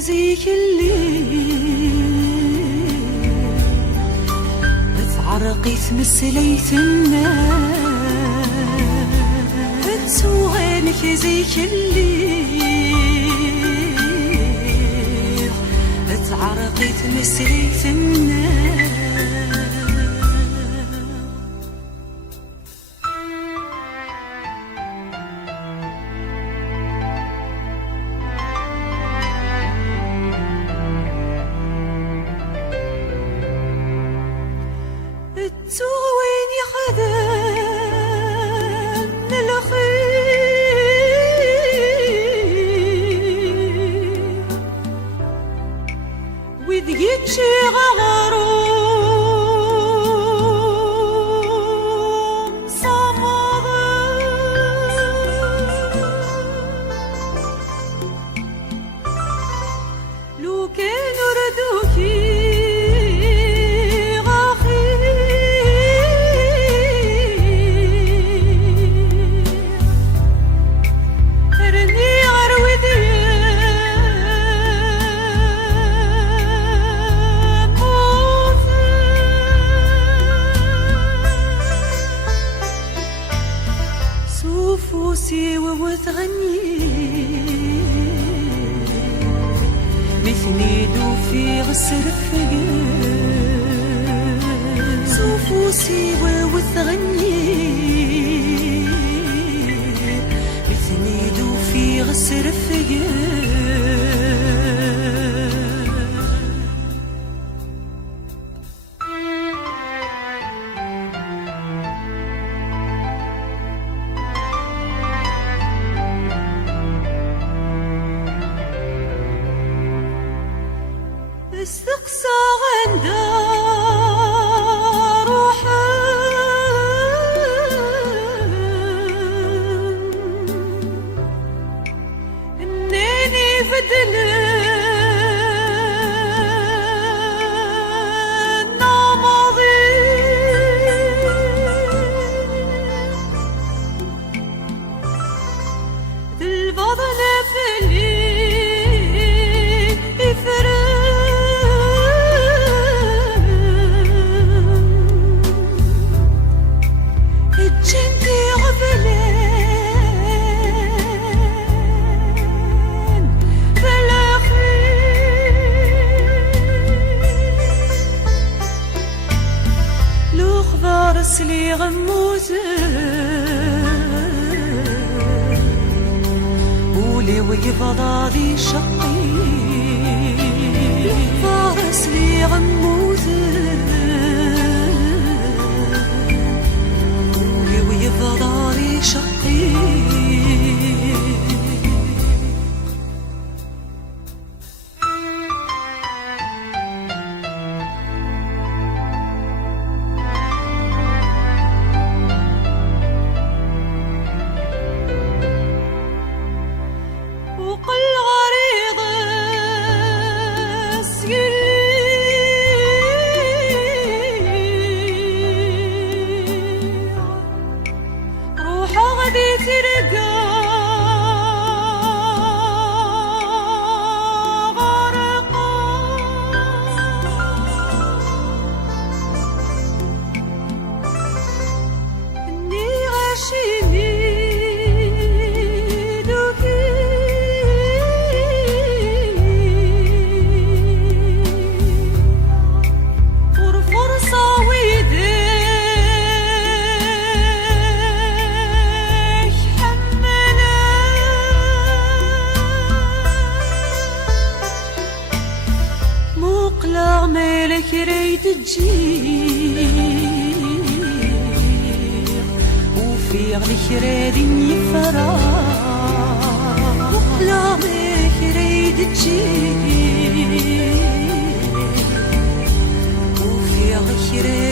زيك الليل تعرقي تمسليت الناس تسوغانك زيك الليل تعرقي تمسليت الناس وين يخدم الخير وذقيت شي غروم صمد لو كانوا ردوكي فوسي وتغني مثني في غسر فقر صوفوسي وتغني مثني في غسر فقر استقصى غندا روحا انني فدل نامضي البضل في الليل يفرق لي غموت ولي ويفضادي شقي فارس لي غموت ولي ويفضادي شقي مالك ريت تجيب وفي غلك رادي يفرح وقلا مالك ريت تجيب وفي غلك رادي